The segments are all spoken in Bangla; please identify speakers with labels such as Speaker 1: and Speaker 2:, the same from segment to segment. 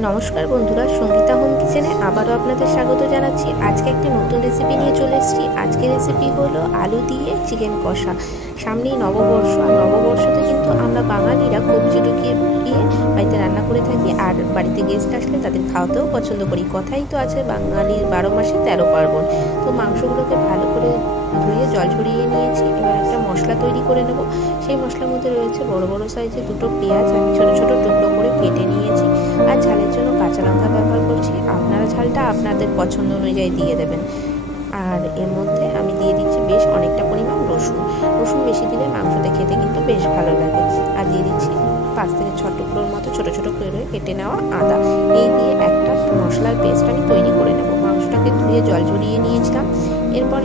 Speaker 1: নমস্কার বন্ধুরা, সঙ্গীতা হোম কিচেনে আবারও আপনাদের স্বাগত জানাচ্ছি। আজকে একটি নতুন রেসিপি নিয়ে চলে এসেছি। আজকের রেসিপি হলো আলু দিয়ে চিকেন কষা। সামনেই নববর্ষ, আর নববর্ষতে কিন্তু আমরা বাঙালিরা কবজি ঢুকিয়ে গিয়ে বাড়িতে রান্না করে থাকি। আর বাড়িতে গেস্ট আসলে তাদের খাওয়াতেও পছন্দ করি। কথাই তো আছে বাঙালির বারো মাসে তেরো পার্বণ। তো মাংসগুলোকে ভালো করে ধুয়ে জল ঝরিয়ে নিয়েছি, এবার একটা মশলা তৈরি করে নেব। সেই মশলার মধ্যে রয়েছে বড় বড় সাইজে দুটো পেঁয়াজ, আমি ছোটো ছোটো টুকরো করে কেটে নিয়েছি। আর ঝালের জন্য কাঁচা লঙ্কা ব্যবহার করছি, আপনারা ঝালটা আপনাদের পছন্দ অনুযায়ী দিয়ে দেবেন। আর এর মধ্যে আমি দিয়ে দিচ্ছি বেশ অনেকটা পরিমাণ রসুন। রসুন বেশি দিলে মাংসতে খেতে কিন্তু বেশ ভালো লাগে। আর দিয়ে দিচ্ছি পাঁচ থেকে ছ টুকরোর মতো ছোটো ছোটো করে কেটে নেওয়া আদা। এই দিয়ে একটা মশলার পেস্ট আমি তৈরি করে নেব।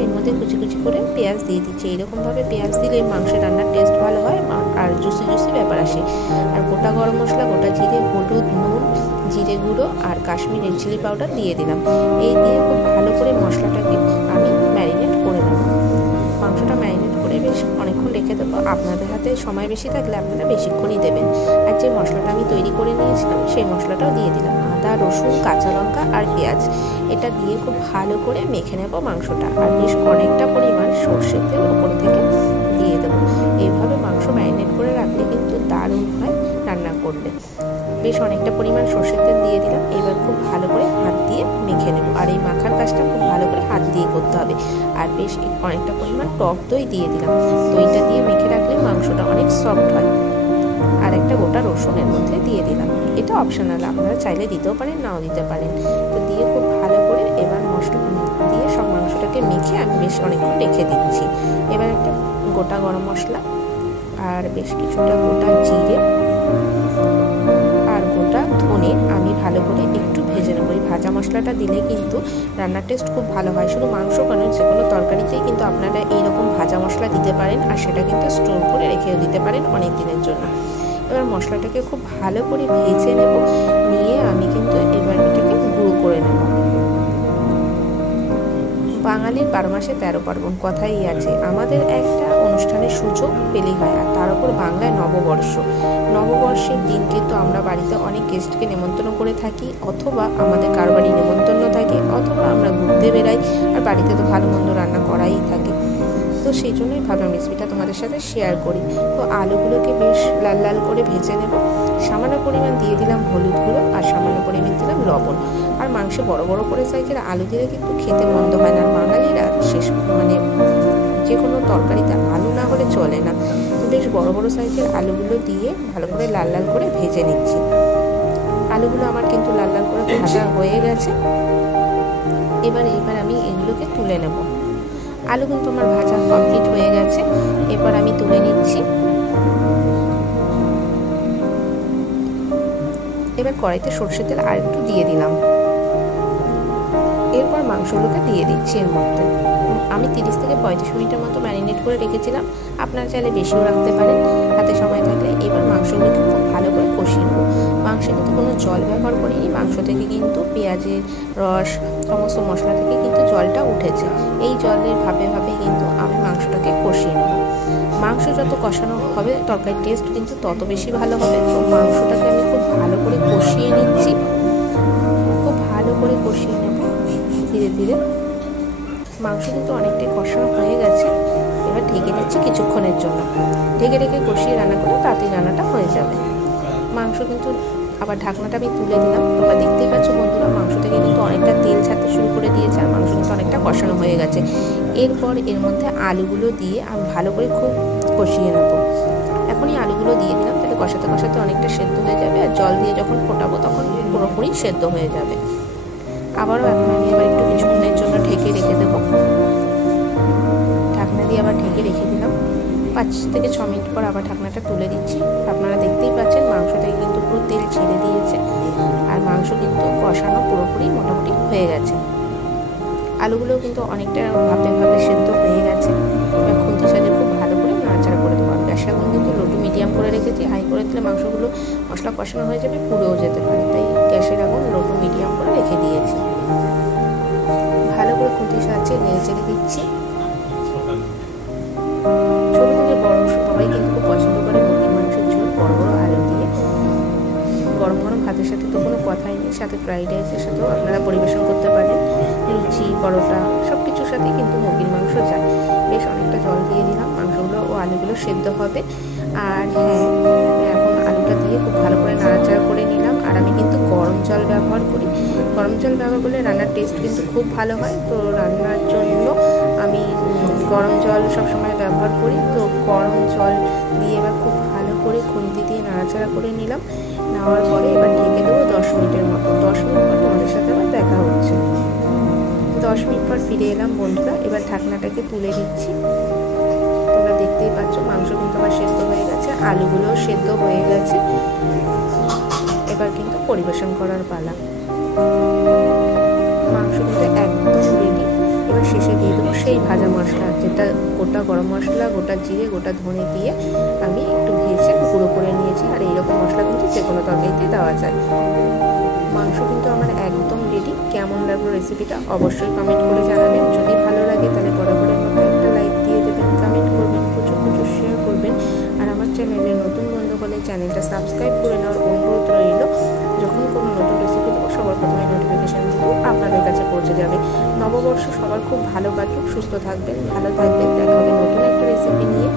Speaker 1: এর মধ্যে কুচি কুচি করে পেঁয়াজ দিয়ে দিচ্ছি। এইরকমভাবে পেঁয়াজ দিলে মাংসের রান্নার টেস্ট ভালো হয় আর জুসি জুসি ব্যাপার আসে। আর গোটা গরম মশলা, গোটা জিরে, হলুদ, নুন, জিরে গুঁড়ো আর কাশ্মীর রেড চিলি পাউডার দিয়ে দিলাম। এই দিয়ে খুব ভালো করে মশলাটাকে দেবো। আপনাদের হাতে সময় বেশি থাকলে আপনারা বেশিক্ষণই দেবেন। আর যে মশলাটা আমি তৈরি করে নিয়েছিলাম, সেই মশলাটাও দিয়ে দিলাম। আদা, রসুন, কাঁচা লঙ্কা আর পেঁয়াজ। এটা দিয়ে খুব ভালো করে মেখে নেব মাংসটা। আর বেশ অনেকটা পরিমাণ সর্ষের তেল ওপর থেকে দিয়ে দেবো। এইভাবে মাংস ম্যারিনেট করে রাখলে কিন্তু দারুণ হয় রান্না করলে। বেশ অনেকটা পরিমাণ সর্ষের তেল দিয়ে দিলাম। এবার খুব ভালো করে হাত দিয়ে মেখে নেব। আর এই মাখার কাজটা খুব ভালো করে হাত দিয়ে করতে হবে। আর বেশ অনেকটা পরিমাণ টক দই দিয়ে দিলাম। দইটা দিয়ে মেখে রাখলে মাংসটা অনেক সফট হয়। আর একটা গোটা রসুনের মধ্যে দিয়ে দিলাম। এটা অপশনাল আপনারা চাইলে দিতেও পারেন, নাও দিতে পারেন। তো দিয়ে খুব ভালো করে এবার মশলা দিয়ে সব মাংসটাকে মেখে আমি বেশ অনেকক্ষণ রেখে দিচ্ছি। এবার একটা গোটা গরম মশলা আর বেশ কিছুটা গোটা জিরে আমি ভালো করে একটু ভেজে নেব। এই ভাজা মশলাটা দিলে কিন্তু রান্নার টেস্ট খুব ভালো হয়। শুধু মাংস কেন, যে কোনো তরকারিতেই কিন্তু আপনারা এইরকম ভাজা মশলা দিতে পারেন আর সেটা কিন্তু স্টোর করে রেখেও দিতে পারেন অনেক দিনের জন্য। এবার মশলাটাকে খুব ভালো করে ভেজে নেব। নিয়ে আমি বাঙালির বারো মাসে তেরো পার্বণ কথাই আছে। আমাদের একটা অনুষ্ঠানের সুযোগ পেলেই হয়, আর তার উপর বাংলায় নববর্ষ। নববর্ষের দিন কিন্তু আমরা বাড়িতে অনেক গেস্টকে নেমন্তন্ন করে থাকি, অথবা আমাদের কারও বাড়ি নেমন্তন্ন থাকে, অথবা আমরা ঘুরতে বেড়াই, আর বাড়িতে তো ভালো মন্দ রান্না করাই থাকে। তো সেই জন্যই ভাবলাম রেসিপিটা তোমাদের সাথে শেয়ার করি। তো আলুগুলোকে বেশ লাল লাল করে ভেজে নেব। সামান্য পরিমাণ দিয়ে দিলাম হলুদ গুঁড়ো আর সামান্য পরিমাণ দিলাম লবণ। আর মাংস বড় বড় করে সাইজের আলু দিলে কিন্তু খেতে মন্দ হয় না। বাঙালিরা শেষ মানে যে কোনো তরকারিতে আলু না হলে চলে না। তো বেশ বড় বড় সাইজের আলুগুলো দিয়ে ভালো করে লাল লাল করে ভেজে নিচ্ছি। আলুগুলো আমার কিন্তু লাল লাল করে ভাজা হয়ে গেছে। এবার এবার আমি এগুলোকে তুলে নেব। আলু কিন্তু আমার ভাজা কমপ্লিট হয়ে গেছে। এরপর আমি তুলে নিচ্ছি। এবার কড়াইতে সর্ষের তেল আর একটু দিয়ে দিলাম। এরপর মাংসগুলোকে দিয়ে দিচ্ছি এর মধ্যে। আমি তিরিশ থেকে পঁয়ত্রিশ মিনিটের মতো ম্যারিনেট করে রেখেছিলাম। আপনারা চাইলে বেশিও রাখতে পারেন। হাতে সময় থাকলে এবার মাংসগুলোকে মাংসে, কিন্তু কোনো জল ব্যবহার করিনি। মাংস থেকে কিন্তু পেঁয়াজের রস, সমস্ত মশলা থেকে কিন্তু জলটা উঠেছে। এই জলের ভাবে ভাবে কিন্তু আমি মাংসটাকে কষিয়ে নেব। মাংস যত কষানো হবে, তরকারির টেস্ট কিন্তু তত বেশি ভালো হবে। তো মাংসটাকে আমি খুব ভালো করে কষিয়ে নিচ্ছি। খুব ভালো করে কষিয়ে নেব। ধীরে ধীরে মাংস কিন্তু অনেকটাই কষানো হয়ে গেছে। এবার ঢেকে দিচ্ছি কিছুক্ষণের জন্য। ঢেকে ঢেকে কষিয়ে রান্না করলে তাড়াতাড়ি রান্নাটা হয়ে যাবে। মাংস কিন্তু আবার ঢাকনাটা আমি তুলে দিলাম তোমরা দেখতেই পাচ্ছ বন্ধুরা মাংস থেকে কিন্তু অনেকটা তেল ছাড়তে শুরু করে দিয়েছে আর মাংস কিন্তু অনেকটা কষানো হয়ে গেছে। এরপর এর মধ্যে আলুগুলো দিয়ে আমি ভালো করে খুব কষিয়ে নেব। এখনই আলুগুলো দিয়ে দিলাম, তাহলে কষাতে কষাতে অনেকটা সেদ্ধ হয়ে যাবে আর জল দিয়ে যখন ফোটাবো তখন পুরোপুরি সেদ্ধ হয়ে যাবে। আবারও এখন আমি আবার একটু কিছুক্ষণের জন্য ঢেকে রেখে দেবো। ঢাকনা দিয়ে আবার ঢেকে রেখে দিলাম। পাঁচ থেকে ছ মিনিট পর আবার ঢাকনাটা তুলে দিচ্ছি। থেকে তেল ছেড়ে দিয়েছে। আর মাংস কিন্তু কষানো পুরোপুরি মোটামুটি হয়ে গেছে। আলুগুলো কিন্তু অনেকটা ভাবে ভাবে সেদ্ধ হয়ে গেছে। খুন্তি সাজে খুব ভালো করে নাড়াচাড়া করে দেবো। আর গ্যাসের আগুন কিন্তু লোটু মিডিয়াম করে রেখেছি, হাই করে দিলে মাংসগুলো মশলা কষানো হয়ে যাবে, পুড়েও যেতে পারে। তাই গ্যাসের আগুন লোটু মিডিয়াম করে রেখে দিয়েছি। ভালো করে খুন্তি সাহায্যে নেড়ে চেড়ে দিচ্ছি। সাথে ফ্রাইড রাইসের সাথেও আপনারা পরিবেশন করতে পারেন। লুচি, পরোটা সব কিছুর সাথেই কিন্তু মুরগির মাংস যায়। বেশ অনেকটা জল দিয়ে দিলাম, মাংসগুলো ও আলুগুলো সেদ্ধ হবে। আর হ্যাঁ এখন আলুটা দিয়ে খুব ভালো করে নাড়াচাড়া করে নিলাম। আর আমি কিন্তু গরম জল ব্যবহার করি। গরম জল ব্যবহার করলে রান্নার টেস্ট কিন্তু খুব ভালো হয়। তো রান্নার জন্য আমি গরম জল সবসময় ব্যবহার করি। তো গরম জল দিয়ে এবার খুব ভালো করে খুন্তি দিয়ে নাড়াচাড়া করে নিলাম। নেওয়ার পরে এবার ঢেকে দেবো দশ মিনিটের মতো। দশ মিনিট পর তোমাদের সাথে আবার দেখা হচ্ছে। দশ মিনিট পর ফিরে এলাম বন্ধুরা। এবার ঢাকনাটাকে তুলে দিচ্ছি তোমরা দেখতেই পাচ্ছ, মাংস কিন্তু আমার সেদ্ধ হয়ে গেছে, আলুগুলোও সেদ্ধ হয়ে গেছে। এবার কিন্তু পরিবেশন করার পালা। মাংস কিন্তু শেষে দিয়ে দেবো সেই ভাজা মশলা, যেটা গোটা গরম মশলা, গোটা জিরে, গোটা ধনে দিয়ে আমি একটু ভেজে গুঁড়ো করে নিয়েছি। আর এইরকম মশলা কিন্তু যে কোনো তরকারিতে দেওয়া যায়। মাংস কিন্তু আমার একদম রেডি কেমন লাগল রেসিপিটা অবশ্যই কমেন্ট করে জানাবেন। যদি ভালো লাগে তাহলে বরাবরের মতো একটা লাইক দিয়ে দেবেন কমেন্ট করবেন, প্রচুর প্রচুর শেয়ার করবেন। আর আমার চ্যানেলে নতুন বন্ধু হলে চ্যানেলটা সাবস্ক্রাইব করে নেওয়ার অনুরোধ রইল। যখন কোনো নতুন রেসিপি দেবো, সবার প্রথমে নোটিফিকেশান কিন্তু আপনাদের কাছে পৌঁছে যাবে। নববর্ষ সবার খুব ভালো কাটুক, সুস্থ থাকবেন, ভালো থাকবেন, দেখা হবে নতুন একটা রেসিপি নিয়ে।